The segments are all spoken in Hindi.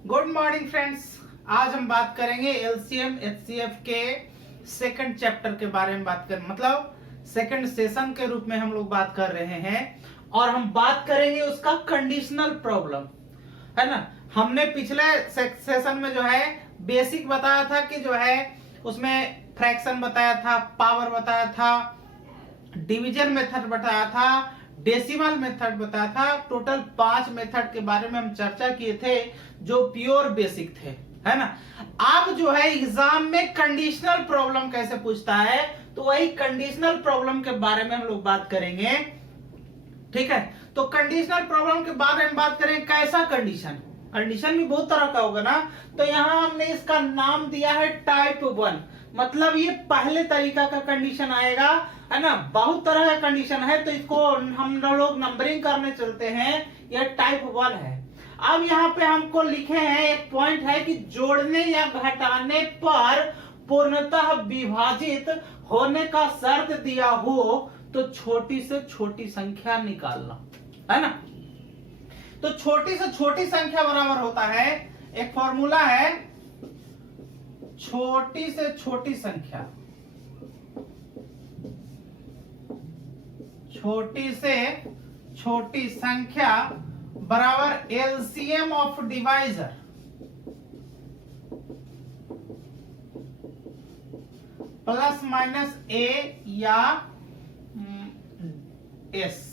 Good morning friends. आज हम बात करेंगे एलसीएम एचसीएफ के सेकंड चैप्टर के बारे में मतलब सेकंड सेशन के रूप में हम लोग बात कर रहे हैं और हम बात करेंगे उसका कंडीशनल प्रॉब्लम, है ना। हमने पिछले सेशन में जो है बेसिक बताया था कि जो है उसमें फ्रैक्शन बताया था, पावर बताया था, डिवीजन मेथड बताया था, डेसिमल मेथड बताया था। टोटल 5 मेथड के बारे में हम चर्चा किए थे जो प्योर बेसिक थे, है ना। अब जो है एग्जाम में कंडीशनल प्रॉब्लम कैसे पूछता है तो वही कंडीशनल प्रॉब्लम के बारे में हम लोग बात करेंगे, ठीक है। तो कंडीशनल प्रॉब्लम के बारे में बात करें। कैसा कंडीशन भी बहुत तरह का होगा ना। तो यहां हमने इसका नाम दिया है टाइप 1, मतलब ये पहले तरीका का कंडीशन आएगा, है ना। बहुत तरह का कंडीशन है तो इसको हम लोग नंबरिंग करने चलते हैं। ये टाइप 1 है। अब यहाँ पे हमको लिखे हैं एक पॉइंट है कि जोड़ने या घटाने पर पूर्णतः विभाजित होने का शर्त दिया हो तो छोटी से छोटी संख्या निकालना, है ना। तो छोटी से छोटी संख्या बराबर होता है, एक फॉर्मूला है, छोटी से छोटी संख्या, छोटी से छोटी संख्या बराबर LCM of divisor plus minus A या एस।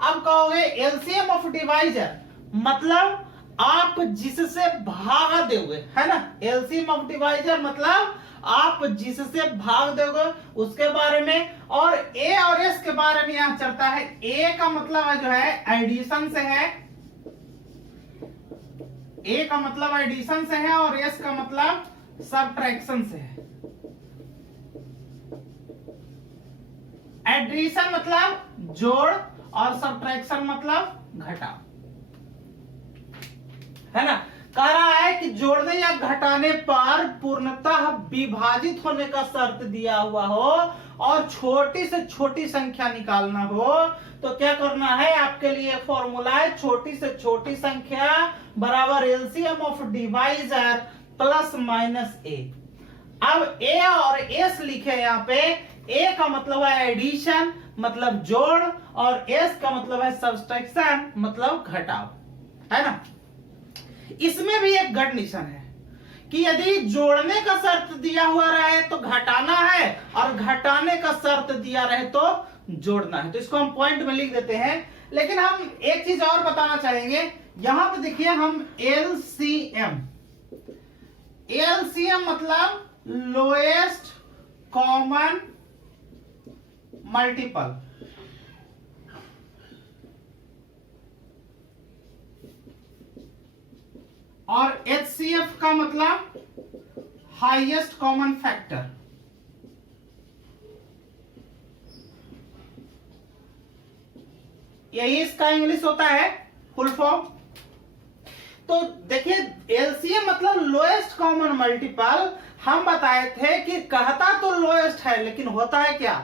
अब कहोगे एलसीएम ऑफ डिवाइजर मतलब आप जिससे भाग दोगे, है ना। एलसीएम ऑफ डिवाइजर मतलब आप जिससे भाग दोगे उसके बारे में, और ए और एस के बारे में यहां चलता है। ए का मतलब है जो है एडिशन से है, ए का मतलब एडिशन से है और एस का मतलब सब्ट्रैक्शन से है। एडिशन मतलब जोड़ और सब्ट्रैक्शन मतलब घटाव, है ना। कह रहा है कि जोड़ने या घटाने पर पूर्णतः विभाजित होने का शर्त दिया हुआ हो और छोटी से छोटी संख्या निकालना हो तो क्या करना है। आपके लिए फॉर्मूला है, छोटी से छोटी संख्या बराबर LCM of divisor plus minus A. अब ए और एस लिखे यहाँ पे। ए का मतलब है एडिशन मतलब जोड़ और एस का मतलब है सब्ट्रैक्शन मतलब घटाव, है ना। इसमें भी एक कंडीशन है कि यदि जोड़ने का शर्त दिया हुआ रहे तो घटाना है और घटाने का शर्त दिया रहे तो जोड़ना है। तो इसको हम पॉइंट में लिख देते हैं। लेकिन हम एक चीज और बताना चाहेंगे। यहां पे देखिए हम एलसीएम मतलब लोएस्ट कॉमन मल्टीपल, और एचसीएफ का मतलब हाईएस्ट कॉमन फैक्टर। यही इसका इंग्लिश होता है फुल फॉर्म। तो देखिए एलसीएम मतलब लोएस्ट कॉमन मल्टीपल। हम बताए थे कि कहता तो लोएस्ट है लेकिन होता है क्या,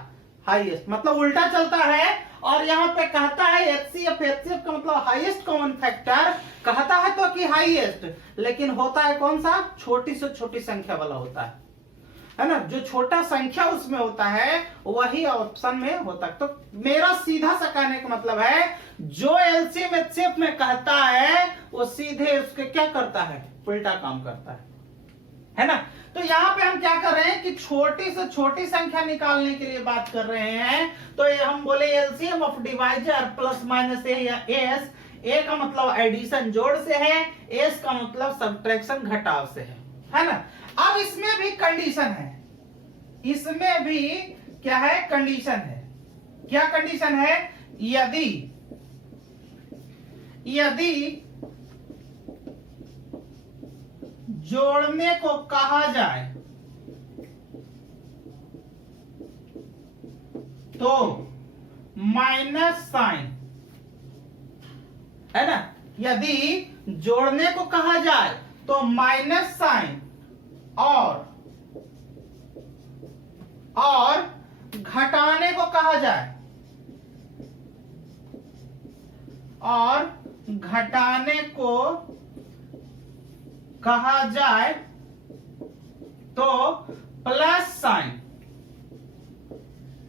हाईएस्ट, मतलब उल्टा चलता है। और यहाँ पे कहता है एचसीएफ का मतलब हाईएस्ट कॉमन फैक्टर, कहता है तो कि हाईएस्ट, लेकिन होता है कौन सा, छोटी से छोटी संख्या वाला होता है ना। जो छोटा संख्या उसमें होता है वही ऑप्शन में होता है। तो मेरा सीधा सा कहने का मतलब है जो एलसीएम एचसीएफ में कहता है वो सीधे उसके क्या करता है, उल्टा काम करता है ना। तो यहाँ पे हम क्या कर रहे हैं कि छोटी से छोटी संख्या निकालने के लिए बात कर रहे हैं। तो ये हम बोले LCM of divisor plus minus A या एस। ए का मतलब एडिशन जोड़ से है, एस का मतलब सब्ट्रैक्शन घटाव से है ना। अब इसमें भी कंडीशन है, इसमें भी क्या है, कंडीशन है। क्या कंडीशन है, यदि जोड़ने को कहा जाए तो माइनस साइन, है ना। यदि जोड़ने को कहा जाए तो माइनस साइन और घटाने को कहा जाए और घटाने को कहा जाए तो प्लस साइन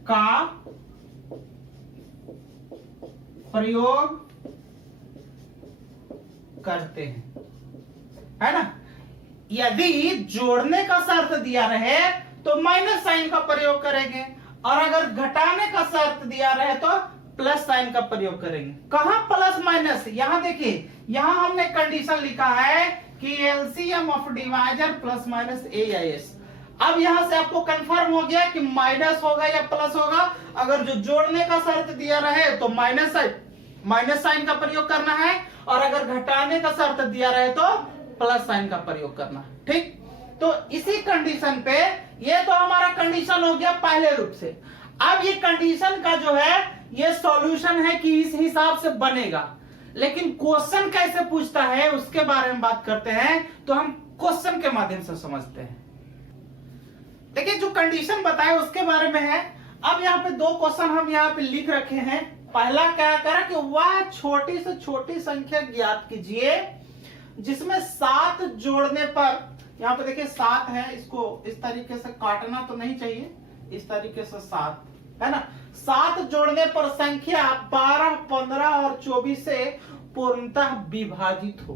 का प्रयोग करते हैं, है ना। यदि जोड़ने का शर्त दिया रहे तो माइनस साइन का प्रयोग करेंगे, और अगर घटाने का शर्त दिया रहे तो प्लस साइन का प्रयोग करेंगे। कहां प्लस माइनस, यहां देखिए, यहां हमने कंडीशन लिखा है कि LCM of divisor plus minus A या एस। अब यहां से आपको कंफर्म हो गया कि माइनस होगा या प्लस होगा। अगर जो जोड़ने का शर्त दिया रहे तो माइनस साइन का प्रयोग करना है, और अगर घटाने का शर्त दिया रहे तो प्लस साइन का प्रयोग करना है। ठीक, तो इसी कंडीशन पे, ये तो हमारा कंडीशन हो गया पहले रूप से। अब ये कंडीशन का जो है ये सॉल्यूशन है कि इस हिसाब से बनेगा, लेकिन क्वेश्चन कैसे पूछता है उसके बारे में बात करते हैं। तो हम क्वेश्चन के माध्यम से समझते हैं। देखिए, जो कंडीशन बताए उसके बारे में है। अब यहाँ पे दो क्वेश्चन हम यहाँ पे लिख रखे हैं। पहला क्या करा कि वह छोटी से छोटी संख्या ज्ञात कीजिए जिसमें 7 जोड़ने पर, यहाँ पे देखिए 7 है, इसको इस तरीके से काटना तो नहीं चाहिए, इस तरीके से 7 है ना। 7 जोड़ने पर संख्या 12, 15 और 24 से पूर्णतः विभाजित हो।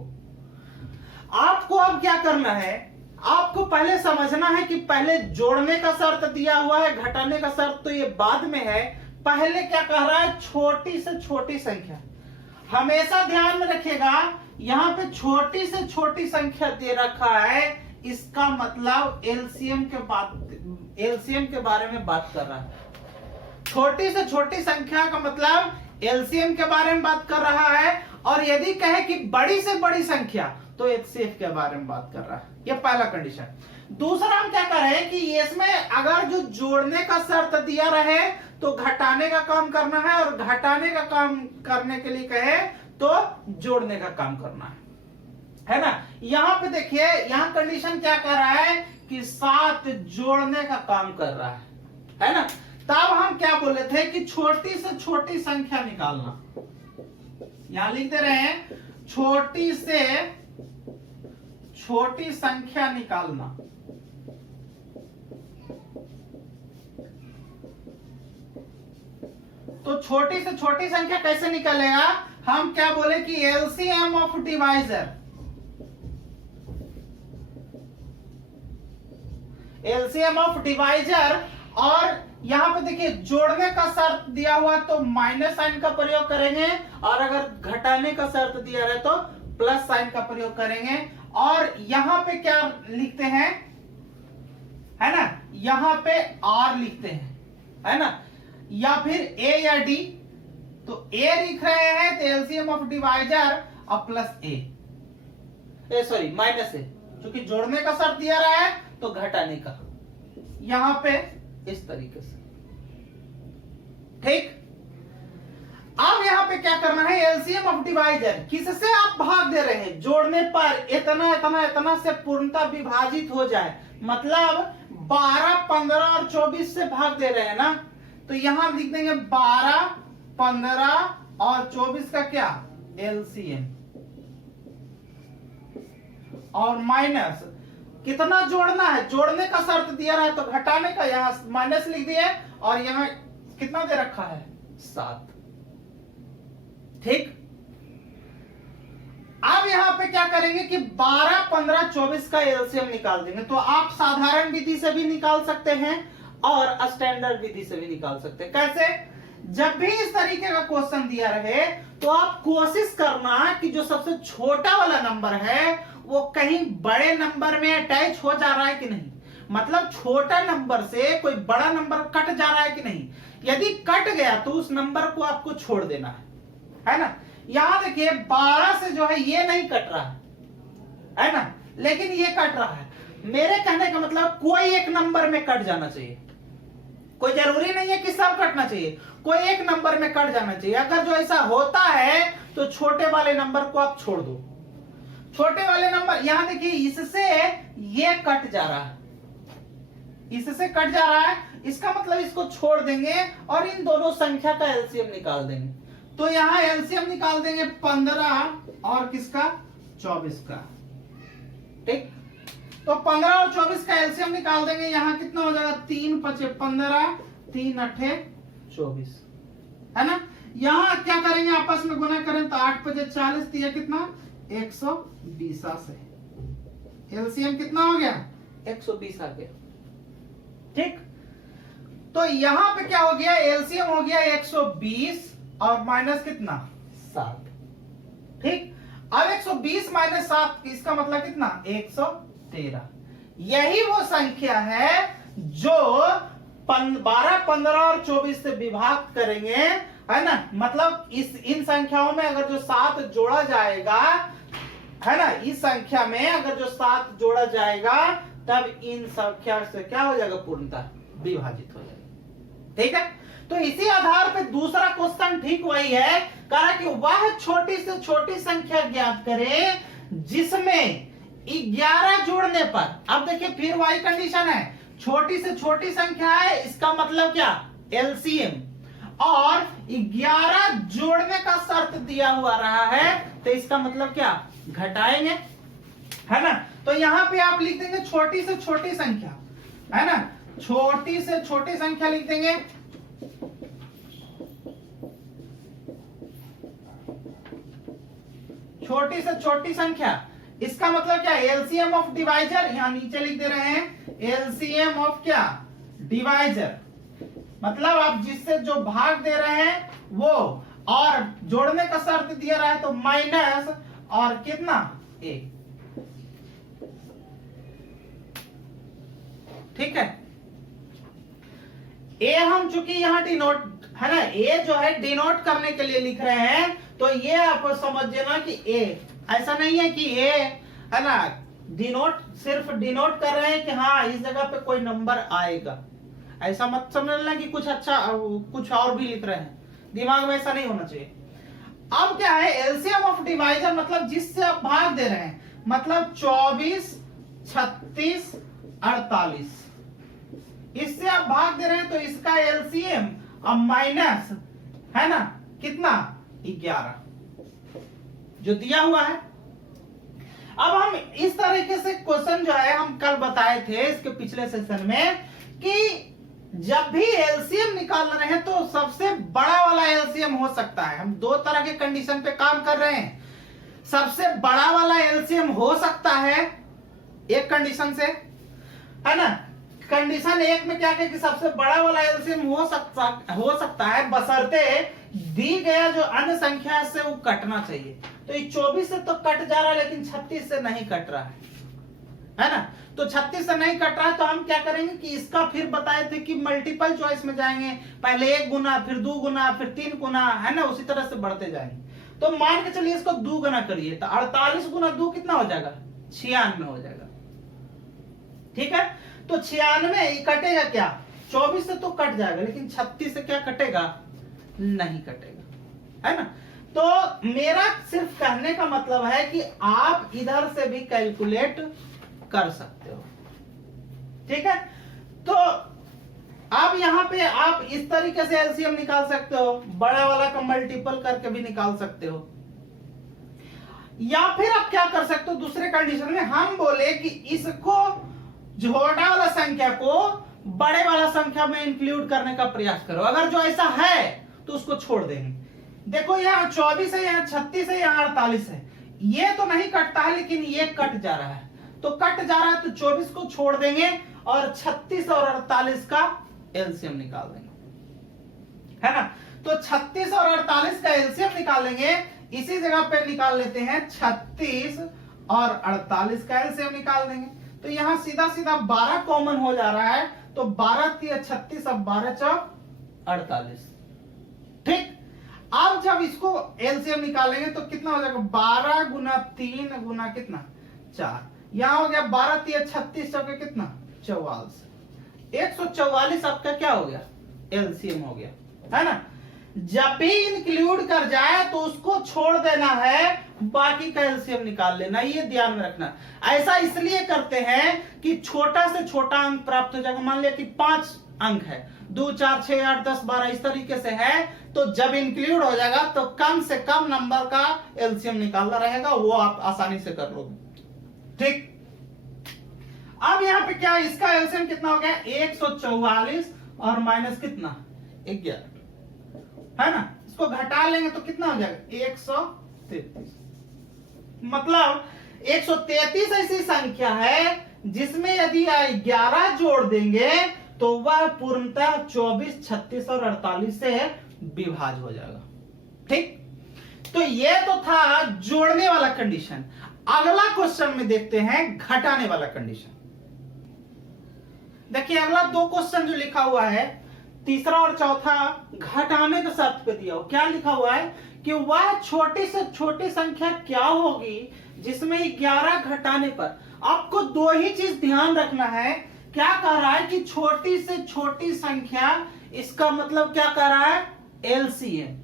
आपको अब क्या करना है, आपको पहले समझना है कि पहले जोड़ने का शर्त दिया हुआ है, घटाने का शर्त तो ये बाद में है। पहले क्या कह रहा है, छोटी से छोटी संख्या। हमेशा ध्यान में रखिएगा, यहां पे छोटी से छोटी संख्या दे रखा है, इसका मतलब एलसीएम के बारे में बात कर रहा है। छोटी से छोटी संख्या का मतलब एलसीएम के बारे में बात कर रहा है, और यदि कहे कि बड़ी से बड़ी संख्या तो एचसीएफ के बारे में बात कर रहा है। यह पहला कंडीशन। दूसरा हम क्या कर रहे हैं कि इसमें अगर जो जोड़ने का शर्त दिया रहे तो घटाने का काम करना है, और घटाने का काम करने के लिए कहे तो जोड़ने का काम करना है ना। यहां पे देखिए, यहां कंडीशन क्या कर रहा है कि 7 जोड़ने का काम कर रहा है ना। तब हम क्या बोले थे कि छोटी से छोटी संख्या निकालना। यहां लिख दे रहे हैं, छोटी से छोटी संख्या निकालना। तो छोटी से छोटी संख्या कैसे निकलेगा, हम क्या बोले कि LCM of divisor, LCM of divisor, और यहां पे देखिए जोड़ने का शर्त दिया हुआ तो माइनस साइन का प्रयोग करेंगे, और अगर घटाने का शर्त दिया रहे तो प्लस साइन का प्रयोग करेंगे। और यहां पे क्या लिखते हैं, है ना, यहां पे आर लिखते हैं, है ना, या फिर ए या डी। तो ए लिख रहे हैं तो एलसीएम ऑफ डिवाइजर और प्लस ए सॉरी माइनस ए, क्योंकि जोड़ने का शर्त दिया रहा है तो घटाने का, यहां पे इस तरीके से। ठीक, अब यहां पे क्या करना है, एलसीएम ऑफ डिवाइजर किससे आप भाग दे रहे हैं, जोड़ने पर इतना इतना इतना से पूर्णतः विभाजित हो जाए, मतलब 12, 15 और 24 से भाग दे रहे हैं ना। तो यहां लिख देंगे 12, 15 और 24 का क्या एलसीएम, और माइनस कितना जोड़ना है, जोड़ने का शर्त दिया रहा है तो घटाने का, यहां माइनस लिख दिए, और यहां कितना दे रखा है 7। ठीक, अब यहां पे क्या करेंगे कि 12, 15, 24 का एलसीएम निकाल देंगे। तो आप साधारण विधि से भी निकाल सकते हैं और स्टैंडर्ड विधि से भी निकाल सकते हैं। कैसे, जब भी इस तरीके का क्वेश्चन दिया रहे तो आप कोशिश करना कि जो सबसे छोटा वाला नंबर है वो कहीं बड़े नंबर में अटैच हो जा रहा है कि नहीं, मतलब छोटा नंबर से कोई बड़ा नंबर कट जा रहा है कि नहीं। यदि कट गया तो उस नंबर को आपको छोड़ देना है ना। यहां देखिए 12 से जो है ये नहीं कट रहा है ना, लेकिन ये कट रहा है। मेरे कहने का मतलब कोई एक नंबर में कट जाना चाहिए, कोई जरूरी नहीं है कि सब कटना चाहिए, कोई एक नंबर में कट जाना चाहिए। अगर जो ऐसा होता है तो छोटे वाले नंबर को आप छोड़ दो। छोटे वाले नंबर, यहां देखिए इससे ये कट जा रहा है, इससे कट जा रहा है, इसका मतलब इसको छोड़ देंगे और इन दोनों संख्या का एलसीएम निकाल देंगे। तो यहाँ एलसीएम निकाल देंगे 15 और किसका 24 का। ठीक, तो 15 और 24 का एलसीएम निकाल देंगे, यहाँ कितना हो जाएगा 3 5 15, 3 8 24, है ना। यहाँ क्या करेंगे आपस में गुना करें तो 8 5 40, दिया कितना 120 से एलसीएम कितना हो गया 120 आ गया। ठीक, तो यहां पे क्या हो गया एलसीएम हो गया 120 और माइनस कितना 7। ठीक, अब 120 माइनस 7 इसका मतलब कितना 113। यही वो संख्या है जो 12 15 और 24 से विभाग करेंगे, है ना। मतलब इन संख्याओं में अगर जो 7 जोड़ा जाएगा, है ना, इस संख्या में अगर जो 7 जोड़ा जाएगा तब इन संख्या से क्या हो जाएगा पूर्णतः विभाजित हो जाएगा। ठीक है, तो इसी आधार पे दूसरा क्वेश्चन ठीक वही है, कहा कि वह छोटी से छोटी संख्या ज्ञात करें जिसमें 11 जोड़ने पर, अब देखिए फिर वही कंडीशन है, छोटी से छोटी संख्या है, इसका मतलब क्या एलसीएम, और 11 जोड़ने का शर्त दिया हुआ रहा है, तो इसका मतलब क्या घटाएंगे, है ना। तो यहां पे आप लिख देंगे छोटी से छोटी संख्या, है ना, छोटी से छोटी संख्या लिख देंगे। छोटी से छोटी संख्या, इसका मतलब क्या एलसीएम ऑफ डिवाइजर, यहां नीचे लिख दे रहे हैं एलसीएम ऑफ क्या डिवाइजर, मतलब आप जिससे जो भाग दे रहे हैं वो, और जोड़ने का शर्त दिया रहा है तो माइनस और कितना 1। ठीक है, ए हम चूंकि यहां डिनोट, है ना, ए जो है डिनोट करने के लिए लिख रहे हैं, तो ये आप समझ लेना कि ए, ऐसा नहीं है कि ए, है ना, डिनोट सिर्फ डिनोट कर रहे हैं कि हाँ इस जगह पे कोई नंबर आएगा, ऐसा मत समझना कि कुछ अच्छा कुछ और भी लिख रहे हैं, दिमाग में ऐसा नहीं होना चाहिए। अब क्या है एलसीएम ऑफ डिवाइजर, मतलब जिससे आप भाग दे रहे हैं, मतलब 24 36 48, इससे आप भाग दे रहे हैं तो इसका एलसीएम अब माइनस, है ना, कितना 11 जो दिया हुआ है। अब हम इस तरीके से क्वेश्चन जो है हम कल बताए थे इसके पिछले सेशन में कि जब भी एलसीएम निकाल रहे हैं तो सबसे बड़ा वाला एलसीएम हो सकता है। हम दो तरह के कंडीशन पे काम कर रहे हैं, सबसे बड़ा वाला एलसीएम हो सकता है एक कंडीशन से, है ना। कंडीशन एक में क्या कि सबसे बड़ा वाला एलसीएम हो सकता है बशर्ते दी गया जो अन्य संख्या है से वो कटना चाहिए। तो ये 24 से तो कट जा रहा है लेकिन 36 से नहीं कट रहा है ना। तो 36 से नहीं कट रहा है तो हम क्या करेंगे कि इसका फिर बताए थे कि मल्टीपल चॉइस में जाएंगे, पहले 1 गुना फिर 2 गुना फिर 3 गुना, है ना, उसी तरह से बढ़ते जाएंगे। तो मान के चलिए इसको 2 गुना करिए तो 48 गुना 2 कितना हो जाएगा 96 हो जाएगा। ठीक है, तो 96 कटेगा क्या 24 से तो कट जाएगा लेकिन 36 से क्या कटेगा नहीं कटेगा, है ना। तो मेरा सिर्फ कहने का मतलब है कि आप इधर से भी कैलकुलेट कर सकते हो। ठीक है, तो अब यहां पे आप इस तरीके से एलसीएम निकाल सकते हो, बड़ा वाला का मल्टीपल करके भी निकाल सकते हो, या फिर आप क्या कर सकते हो दूसरे कंडीशन में हम बोले कि इसको छोटा वाला संख्या को बड़े वाला संख्या में इंक्लूड करने का प्रयास करो। अगर जो ऐसा है तो उसको छोड़ देंगे। देखो यहाँ 24 है, यहाँ 36 है, यहाँ 48 है, ये तो नहीं कटता है लेकिन ये कट जा रहा है, तो कट जा रहा है तो 24 को छोड़ देंगे और 36 और 48 का एलसीएम निकाल देंगे, है ना। तो 36 और 48 का एलसीएम निकालेंगे, इसी जगह पे निकाल लेते हैं 36 और 48 का एलसीएम निकाल देंगे। तो यहां सीधा सीधा 12 कॉमन हो जा रहा है, तो 12 3 36, अब 12 4 48। ठीक, अब जब इसको एलसीएम निकालेंगे तो कितना हो जाएगा 12 गुना 3 गुना कितना 4, यहां हो गया 12 3 36 चौके कितना 44, 144 आपका क्या हो गया एलसीएम हो गया, है ना। जब भी इंक्लूड कर जाए तो उसको छोड़ देना है, बाकी का एलसीएम निकाल लेना, ये ध्यान में रखना। ऐसा इसलिए करते हैं कि छोटा से छोटा अंक प्राप्त हो जाएगा। मान लिया कि 5 अंक है, 2 4 6 8 10 12 इस तरीके से है, तो जब इंक्लूड हो जाएगा तो कम से कम नंबर का एलसीएम निकालना रहेगा, वो आप आसानी से कर लोगे। ठीक, अब यहाँ पे क्या, इसका एलसीएम कितना हो गया 144 और माइनस कितना 11, है ना, इसको घटा लेंगे तो कितना हो जाएगा 133। मतलब 133 ऐसी संख्या है जिसमें यदि 11 जोड़ देंगे तो वह पूर्णतः 24, 36 और 48 से विभाज्य हो जाएगा। ठीक, तो ये तो था जोड़ने वाला कंडीशन। अगला क्वेश्चन में देखते हैं घटाने वाला कंडीशन। देखिए अगला 2 क्वेश्चन जो लिखा हुआ है, तीसरा और चौथा घटाने के शर्त पे दिया हो। क्या लिखा हुआ है कि वह छोटी से छोटी संख्या क्या होगी जिसमें 11 घटाने पर, आपको 2 ही चीज ध्यान रखना है। क्या कह रहा है कि छोटी से छोटी संख्या, इसका मतलब क्या कह रहा है एलसीएम,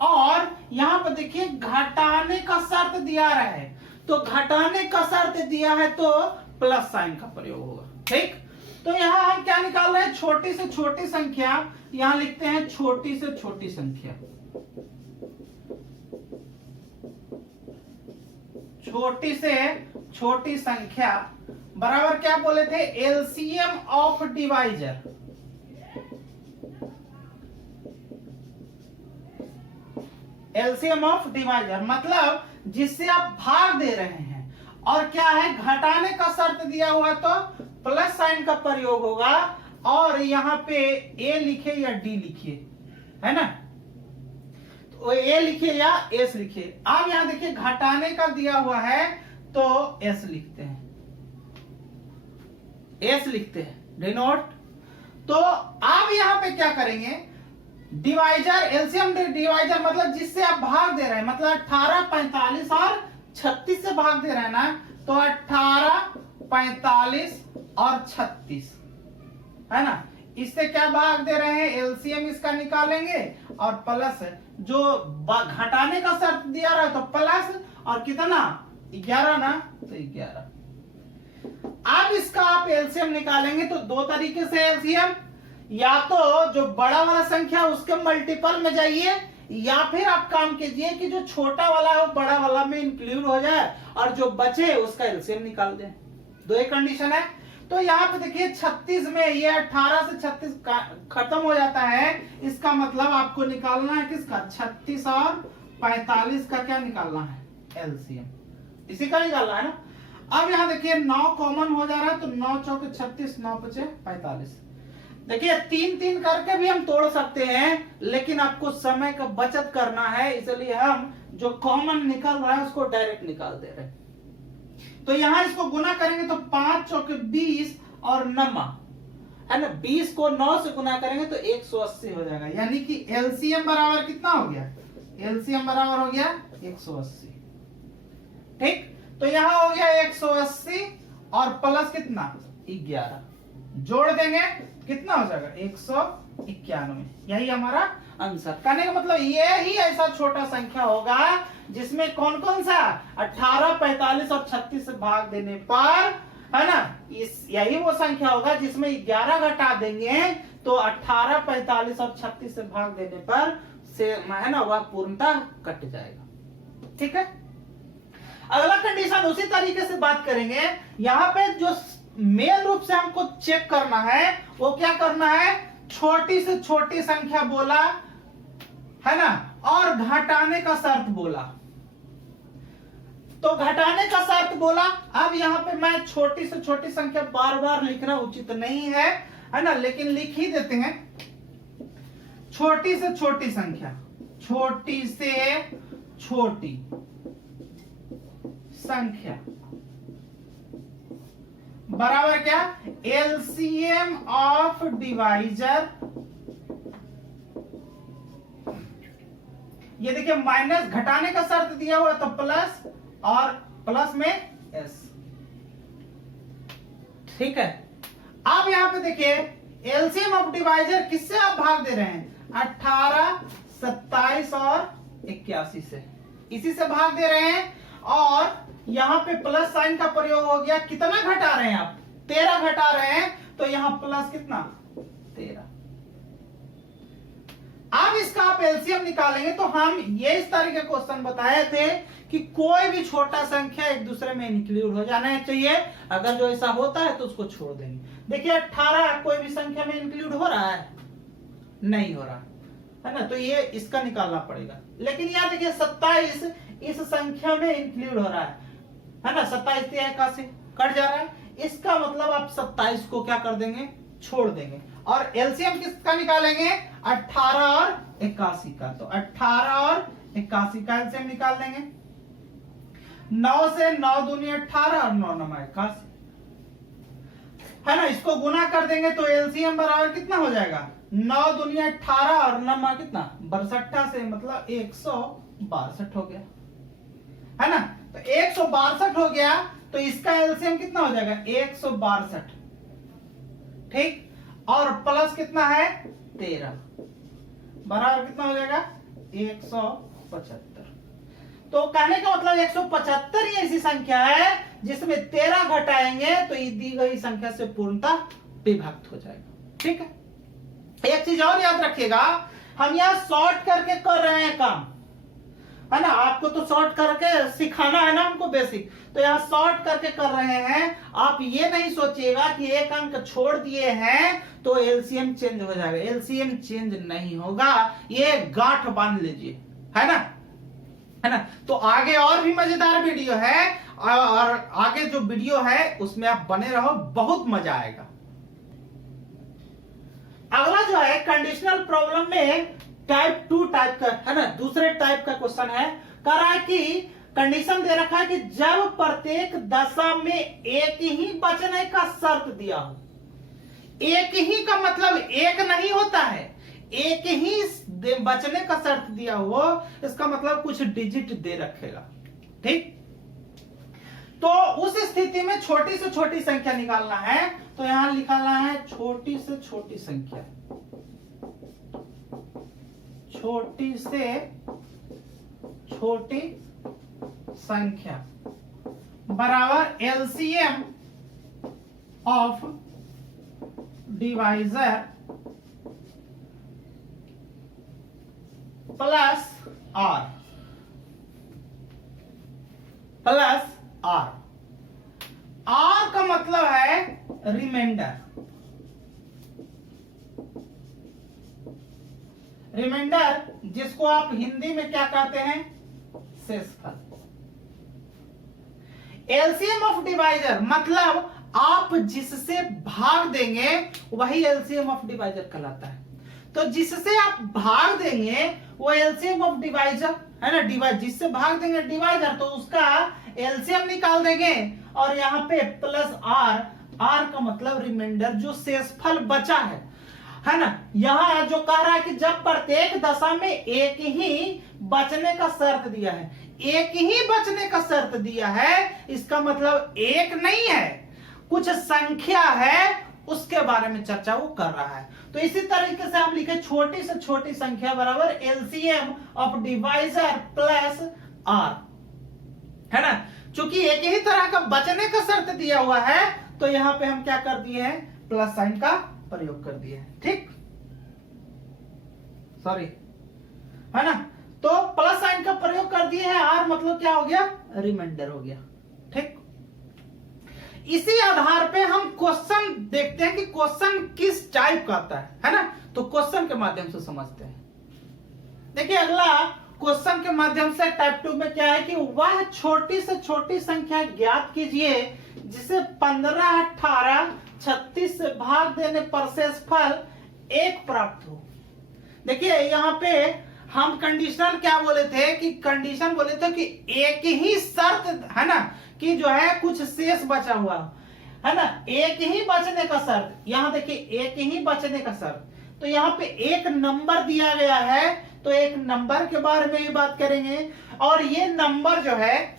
और यहां पर देखिए घटाने का शर्त दिया रहा है, तो घटाने का शर्त दिया है तो प्लस साइन का प्रयोग होगा। ठीक, तो यहां हम क्या निकाल रहे हैं, छोटी से छोटी संख्या, यहां लिखते हैं छोटी से छोटी संख्या, छोटी से छोटी संख्या बराबर क्या बोले थे, LCM of divisor. LCM of divisor मतलब जिससे आप भाग दे रहे हैं, और क्या है घटाने का शर्त दिया हुआ तो प्लस साइन का प्रयोग होगा, और यहां पे ए लिखे या डी लिखिए, है ना, तो ए लिखिए या एस लिखिए। अब यहां देखिए घटाने का दिया हुआ है तो एस लिखते हैं, एस लिखते हैं डिनोट। तो अब यहां पे क्या करेंगे, डिवाइजर, एलसीएम डिवाइजर मतलब जिससे आप भाग दे रहे हैं, मतलब 18, 45 और 36 से भाग दे रहे हैं ना, तो 18, 45 और 36, है ना, इससे क्या भाग दे रहे हैं, एलसीएम इसका निकालेंगे, और प्लस जो घटाने का शर्त दिया रहा है तो प्लस, और कितना 11 ना, तो 11। अब इसका आप एलसीएम निकालेंगे तो 2 तरीके से एलसीएम, या तो जो बड़ा वाला संख्या उसके मल्टीपल में जाइए, या फिर आप काम कीजिए कि जो छोटा वाला है वो बड़ा वाला में इंक्लूड हो जाए, और जो बचे उसका एलसीएम निकाल दें। 2 ही कंडीशन है। तो यहाँ पे देखिए 36 में ये 18 से 36 खत्म हो जाता है, इसका मतलब आपको निकालना है किसका, 36 और 45 का क्या निकालना है एलसीएम, इसी का निकालना है ना। अब यहाँ देखिए 9 कॉमन हो जा रहा है, तो 9 चौके 36, 9 पचे 45। देखिए 3-3 करके भी हम तोड़ सकते हैं, लेकिन आपको समय का बचत करना है, इसलिए हम जो कॉमन निकल रहा है उसको डायरेक्ट निकाल दे रहे हैं। तो यहां इसको गुना करेंगे तो 5 चौके 20 और 9, है ना, 20 को 9 से गुना करेंगे तो 180 हो जाएगा, यानी कि एलसीएम बराबर कितना हो गया, एलसीएम बराबर हो गया 180। ठीक, तो यहां हो गया 180 और प्लस कितना 11, जोड़ देंगे कितना हो जाएगा 191। यही हमारा आंसर। कहने का मतलब ये ही ऐसा छोटा संख्या होगा जिसमें कौन कौन सा 18, 45 और 36 से भाग देने पर, है ना, इस यही वो संख्या होगा जिसमें 11 घटा देंगे तो 18, 45 और 36 से भाग देने पर से, है ना, वह पूर्णतः कट जाएगा। ठीक है, अगला कंडीशन उसी तरीके से बात करेंगे। यहाँ पे जो मेन रूप से हमको चेक करना है वो क्या करना है, छोटी से छोटी संख्या बोला, है ना, और घटाने का शर्त बोला। तो घटाने का शर्त बोला, अब यहाँ पे मैं छोटी से छोटी संख्या बार बार लिखना उचित नहीं है ना, लेकिन लिख ही देते हैं। छोटी से छोटी संख्या, छोटी से छोटी संख्या बराबर क्या, एलसीएम ऑफ डिवाइजर। ये देखिए माइनस, घटाने का शर्त दिया हुआ तो प्लस, और प्लस में एस। ठीक है, अब यहां पे देखिए एलसीएम ऑफ डिवाइजर किससे आप भाग दे रहे हैं, 18, 27 और 81 से, इसी से भाग दे रहे हैं, और यहां पे प्लस साइन का प्रयोग हो गया। कितना घटा रहे हैं आप, 13 घटा रहे हैं, तो यहां प्लस कितना 13। आप एलसीएम निकालेंगे तो हम ये इस तरह के क्वेश्चन बताए थे कि कोई भी छोटा संख्या एक दूसरे में इंक्लूड हो जाना चाहिए, अगर जो ऐसा होता है तो उसको छोड़ देंगे। देखिए 18 कोई भी संख्या में इंक्लूड हो रहा है, नहीं हो रहा है ना, तो ये इसका निकालना पड़ेगा। लेकिन यहाँ देखिए 27 इस संख्या में इंक्लूड हो रहा है ना, 27 81 कट जा रहा है, इसका मतलब आप 27 को क्या कर देंगे, छोड़ देंगे। और एलसीएम किसका निकालेंगे, 18 और 81 का। तो 18 और 81 का एलसीएम निकाल देंगे। 9 से 9 दूनी 18 और 9 9 81 है ना, इसको गुना कर देंगे तो एलसीएम बराबर कितना हो जाएगा, 9 दूनी 18 और 9 कितना 62 से मतलब 162 हो गया है ना। तो 162 हो गया तो इसका एलसीएम कितना हो जाएगा 162, ठीक, और प्लस कितना है 13 बराबर कितना हो जाएगा 175। तो कहने का मतलब 175 ही ऐसी संख्या है जिसमें 13 घटाएंगे तो ये दी गई संख्या से पूर्णतः विभक्त हो जाएगा। ठीक है, एक चीज और याद रखिएगा, हम यहाँ शॉर्ट करके कर रहे हैं काम, है ना, आपको तो शॉर्ट करके सिखाना है ना हमको बेसिक, तो यहाँ शॉर्ट करके कर रहे हैं। आप ये नहीं सोचिएगा कि एक अंक छोड़ दिए हैं तो एलसीएम चेंज हो जाएगा, एलसीएम चेंज नहीं होगा, ये गांठ बांध लीजिए, है ना। तो आगे और भी मजेदार वीडियो है, और आगे जो वीडियो है उसमें आप बने रहो, बहुत मजा आएगा। अगला जो है कंडीशनल प्रॉब्लम में टाइप 2 टाइप का है ना, दूसरे टाइप का क्वेश्चन है। कह रहा है कि कंडीशन दे रखा है कि जब प्रत्येक दशा में एक ही बचने का शर्त दिया हो, एक ही का मतलब एक नहीं होता है, एक ही बचने का शर्त दिया हो, इसका मतलब कुछ डिजिट दे रखेगा, ठीक। तो उस स्थिति में छोटी से छोटी संख्या निकालना है, तो यहां निकालना है छोटी से छोटी संख्या, छोटी से छोटी संख्या बराबर LCM of divisor plus R, plus R. R का मतलब है रिमाइंडर, रिमाइंडर जिसको आप हिंदी में क्या कहते हैं, शेषफल। एलसीएम ऑफ डिवाइजर मतलब आप जिससे भाग देंगे वही एलसीएम ऑफ डिवाइजर कहलाता है। तो जिससे आप भाग देंगे वो एलसीएम ऑफ डिवाइजर है ना, डिवाइड जिससे भाग देंगे डिवाइजर, तो उसका एलसीएम निकाल देंगे। और यहाँ पे प्लस आर, आर का मतलब रिमाइंडर जो शेषफल बचा है ना। यहाँ जो कह रहा है कि जब प्रत्येक दशा में एक ही बचने का शर्त दिया है, एक ही बचने का शर्त दिया है, इसका मतलब एक नहीं है, कुछ संख्या है, उसके बारे में चर्चा वो कर रहा है। तो इसी तरीके से हम लिखे छोटी से छोटी संख्या बराबर LCM of divisor plus R, है ना। चूंकि एक ही तरह का बचने का शर्त दिया हुआ है तो यहां पे हम क्या कर दिए हैं, प्लस साइन का प्रयोग कर दिए हैं, ठीक, सॉरी, है ना। तो प्लस साइन का प्रयोग कर दिए हैं, आर मतलब क्या हो गया, रिमाइंडर हो गया, ठीक। इसी आधार पे हम क्वेश्चन देखते हैं कि क्वेश्चन किस टाइप का आता है ना। तो क्वेश्चन के माध्यम से समझते हैं। देखिए अगला क्वेश्चन के माध्यम से टाइप 2 में क्या है कि वह छोटी से छोटी संख्या ज्ञात कीजिए जिसे 15, 18, 36 से भाग देने पर शेषफल 1 प्राप्त हो। देखिए यहाँ पे हम कंडीशनल क्या बोले थे कि कंडीशन बोले थे कि एक ही शर्त है ना, कि जो है कुछ शेष बचा हुआ है ना, एक ही बचने का शर्त। यहाँ देखिए एक ही बचने का शर्त, तो यहाँ पे एक नंबर दिया गया है, तो एक नंबर के बारे में भी बात करेंगे। और ये नंबर जो है,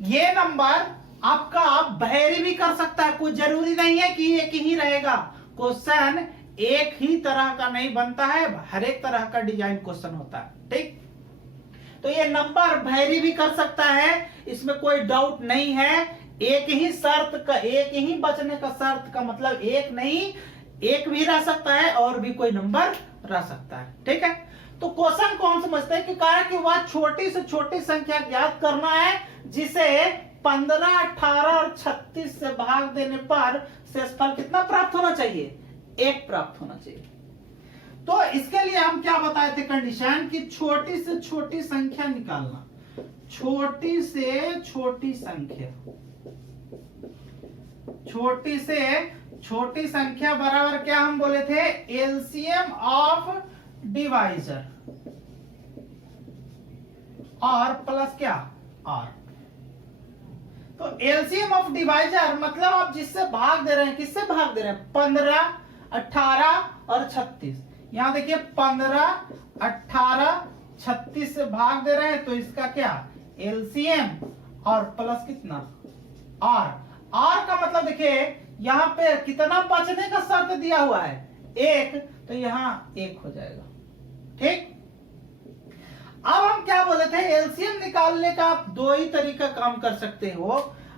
ये नंबर आपका आप वेरी भी कर सकता है, कोई जरूरी नहीं है कि एक ही रहेगा। क्वेश्चन एक ही तरह का नहीं बनता है, हर एक तरह का डिजाइन क्वेश्चन होता है, ठीक। तो ये नंबर वेरी भी कर सकता है, इसमें कोई डाउट नहीं है। एक ही शर्त का, एक ही बचने का शर्त का मतलब एक नहीं, एक भी रह सकता है और भी कोई नंबर रह सकता है, ठीक है। तो क्वेश्चन कौन समझते हैं कि कहा कि वह छोटी से छोटी संख्या ज्ञात करना है जिसे 15, 18 और 36 से भाग देने पर शेषफल कितना प्राप्त होना चाहिए? 1 प्राप्त होना चाहिए। तो इसके लिए हम क्या बताए थे कंडीशन कि छोटी से छोटी संख्या निकालना, छोटी से छोटी संख्या, छोटी से छोटी संख्या बराबर क्या हम बोले थे? एलसीएम ऑफ डिवाइजर और प्लस क्या? आर। तो एलसीएम ऑफ डिवाइजर मतलब आप जिससे भाग दे रहे हैं, किससे भाग दे रहे हैं? 15, 18 और 36। यहां देखिए 15, 18, 36 से भाग दे रहे हैं, तो इसका क्या? एलसीएम और प्लस कितना? आर। आर का मतलब देखिए यहां पे कितना बचने का शर्त दिया हुआ है? 1, तो यहां 1 हो जाएगा। ठीक। अब हम क्या बोले थे? एलसीएम निकालने का आप 2 ही तरीका काम कर सकते हो।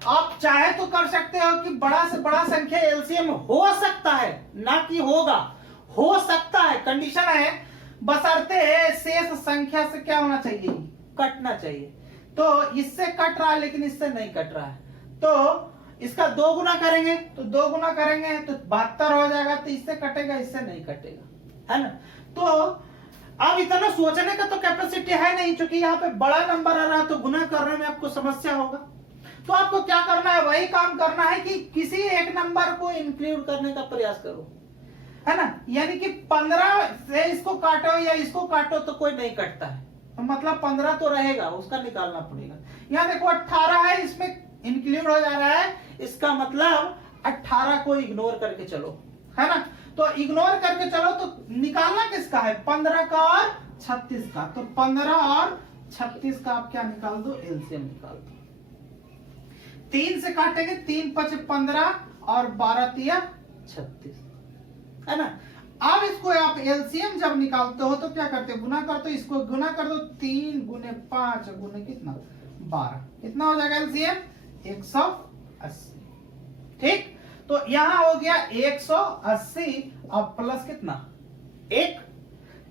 आप चाहे तो कर सकते हो कि बड़ा से बड़ा संख्या एलसीएम हो सकता है, ना कि होगा, हो सकता है, कंडीशन है, बशर्ते शेष संख्या से क्या होना चाहिए? कटना चाहिए। तो इससे कट रहा है लेकिन इससे नहीं कट रहा है, तो इसका 2 गुना करेंगे, तो 2 गुना करेंगे तो 72 हो जाएगा, तो इससे कटेगा, इससे नहीं कटेगा, है ना। तो अब इतना सोचने का तो कैपेसिटी है नहीं, क्योंकि यहाँ पे बड़ा नंबर आ रहा है तो गुना करने में आपको समस्या होगा। तो आपको क्या करना है? वही काम करना है कि किसी एक नंबर को इंक्लूड करने का प्रयास करो, है ना। यानी कि 15 से इसको काटो या इसको काटो तो कोई नहीं कटता है, तो मतलब 15 तो रहेगा, उसका निकालना पड़ेगा। यहाँ देखो 18 है, इसमें इंक्लूड हो जा रहा है, इसका मतलब 18 को इग्नोर करके चलो, है ना। तो इग्नोर करके चलो, तो निकालना किसका है? 15 का और 36 का। तो 15 और 36 का आप क्या निकाल दो? एलसीएम निकाल दो। 3 से काटेंगे, 3 5 15 और 12 3 36, है ना। अब इसको आप एलसीएम जब निकालते हो तो क्या करते हो? गुना करते हो, इसको गुना कर दो, 3 गुने 5 गुने कितना? 12। कितना हो जाएगा एलसीएम? 180। ठीक। तो यहां हो गया 180 और प्लस कितना? 1।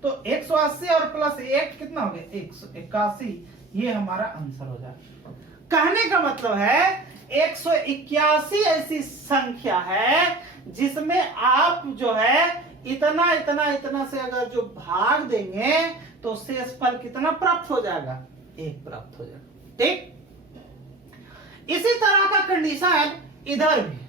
तो 180 और प्लस 1 कितना हो गया? 181। ये हमारा आंसर हो जाएगा। कहने का मतलब है 181 ऐसी संख्या है जिसमें आप जो है इतना इतना इतना से अगर जो भाग देंगे तो शेषफल कितना प्राप्त हो जाएगा? 1 प्राप्त हो जाएगा। ठीक। इसी तरह का कंडीशन इधर भी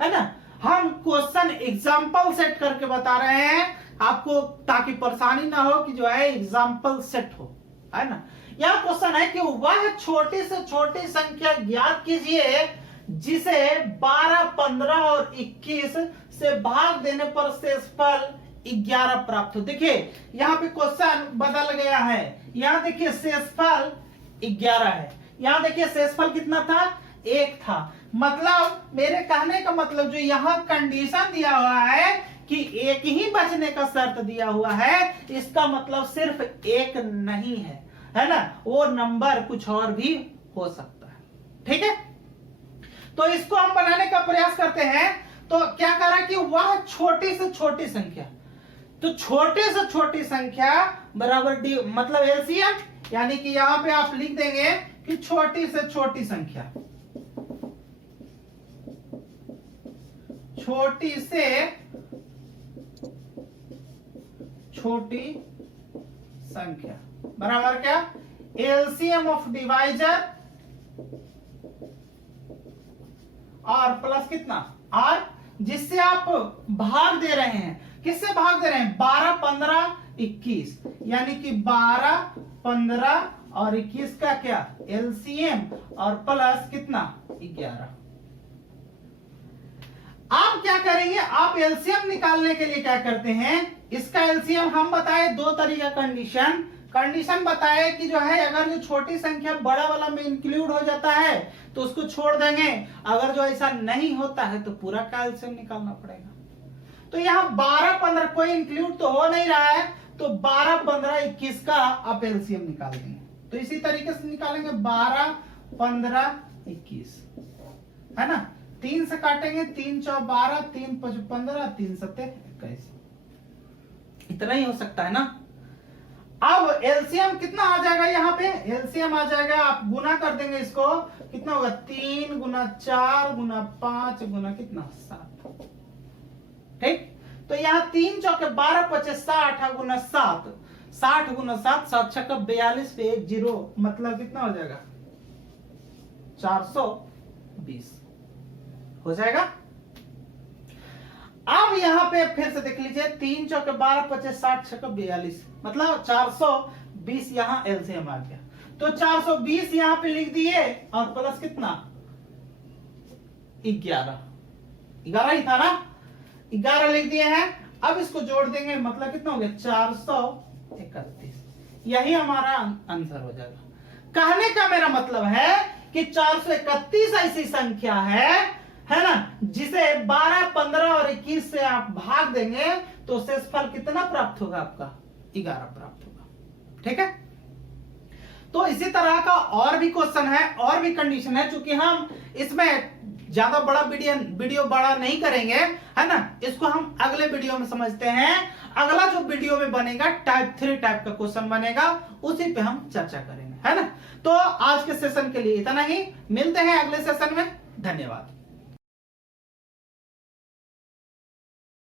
है ना। हम क्वेश्चन एग्जाम्पल सेट करके बता रहे हैं आपको, ताकि परेशानी ना हो कि जो है एग्जाम्पल सेट हो, है ना। यह क्वेश्चन है कि वह छोटी से छोटी संख्या ज्ञात कीजिए जिसे 12, 15 और 21 से भाग देने पर शेषफल 11 प्राप्त हो। देखिए यहाँ पे क्वेश्चन बदल गया है। यहाँ देखिए शेषफल 11 है, यहाँ देखिए शेषफल कितना था? 1 था। मतलब मेरे कहने का मतलब जो यहाँ कंडीशन दिया हुआ है कि 1 ही बचने का शर्त दिया हुआ है, इसका मतलब सिर्फ 1 नहीं है ना, वो नंबर कुछ और भी हो सकता है। ठीक है। तो इसको हम बनाने का प्रयास करते हैं। तो क्या करा कि वह छोटी से छोटी संख्या, तो छोटे से छोटी संख्या बराबर डी, मतलब एलसीएम, यानी कि यहां पे आप लिख देंगे कि छोटी से छोटी संख्या, छोटी से छोटी संख्या बराबर क्या? एलसीएम ऑफ डिवाइजर और प्लस कितना? आर, जिससे आप भाग दे रहे हैं। किससे भाग दे रहे हैं? 12, 15, 21, यानी कि 12, 15 और 21 का क्या? एलसीएम और प्लस कितना? 11। आप क्या करेंगे? आप एलसीएम निकालने के लिए क्या करते हैं? इसका एलसीएम हम बताए 2 तरीका कंडीशन बताए कि जो है अगर जो छोटी संख्या बड़ा वाला में इंक्लूड हो जाता है तो उसको छोड़ देंगे, अगर जो ऐसा नहीं होता है तो पूरा का एलसीएम निकालना पड़ेगा। तो यहाँ 12, 15 कोई इंक्लूड तो हो नहीं रहा है, तो 12, 15, 21 का आप एलसीएम निकाल देंगे। तो इसी तरीके से निकालेंगे 12, 15, 21, है ना। 3 से काटेंगे, 3 4 12, 3 5 15, 3 7 21, इतना ही हो सकता है ना। एलसीएम कितना आ जाएगा यहाँ पे, एलसीएम आ जाएगा, आप गुना कर देंगे इसको, कितना होगा 3 गुना 4 गुना 5 गुना कितना 7। ठीक, तो यहाँ 3 चौके 12 25 60 गुना 7, 60 गुना 7, 7 छक्का 42 पे 1 0, मतलब कितना हो जाएगा 420 हो जाएगा। अब यहाँ पे फिर से देख लीजिए, 3 चौके 12 25 60 छक्का 42, मतलब 420 यहाँ एलसीएम आ गया। तो 420 यहाँ पे लिख दिए और प्लस कितना 11 ही था ना, 11 लिख दिए हैं। अब इसको जोड़ देंगे, मतलब कितना हो गया 431, यही हमारा आंसर हो जाएगा। कहने का मेरा मतलब है कि 431 ऐसी संख्या है ना, जिसे 12 15 और 21 से आप भाग देंगे तो शेषफल कितना प्राप्त होगा, आपका 11 प्राप्त होगा। ठीक है, तो इसी तरह का और भी क्वेश्चन है और भी कंडीशन है, चूंकि हम इसमें ज्यादा बड़ा वीडियो बड़ा नहीं करेंगे, है ना, इसको हम अगले वीडियो में समझते हैं। अगला जो वीडियो में बनेगा टाइप 3 टाइप का क्वेश्चन बनेगा, उसी पे हम चर्चा करेंगे, है ना। तो आज के सेशन के लिए इतना ही, मिलते हैं अगले सेशन में, धन्यवाद।